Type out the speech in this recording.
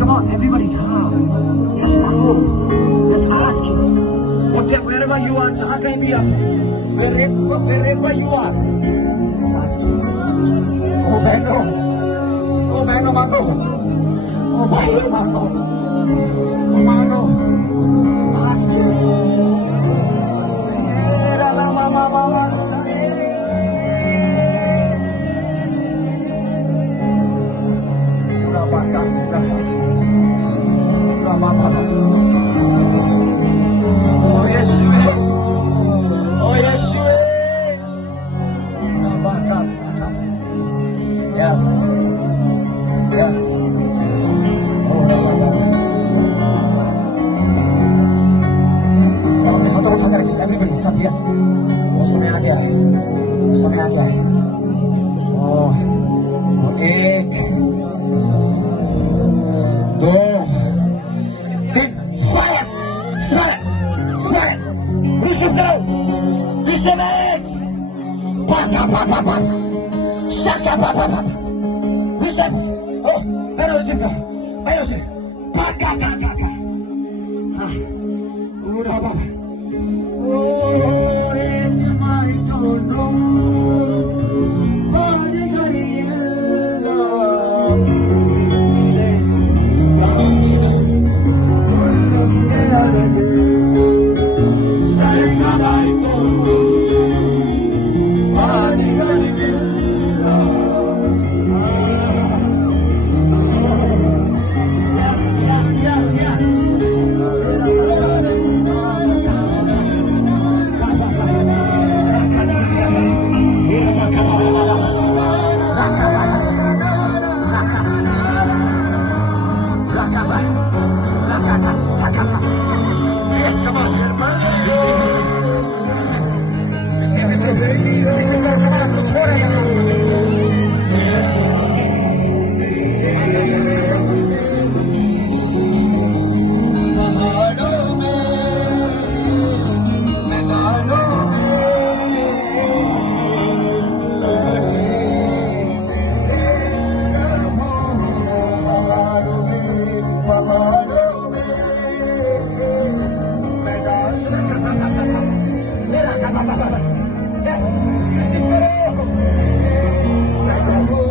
come on, everybody. Yes, Lord. Let's ask Him. Wherever you are, जहाँ कहीं भी आप, wherever you are, just ask Him. Oh बहनों मांगो, oh भाइयों मांगो, oh मांगो, ask Him. Era la mama sare. Oh Yeshua, oh Yeshua, yes, yes, oh सब अपने हाथों उठा करके everybody सब yes, वो समय आ गया है, वो समय आ गया है, एक दो तीन fire receive now receive it paka shaka receive oh ayo receive paka udah apa oh itu mai tolong Yes, come on. Listen, come on, let's go.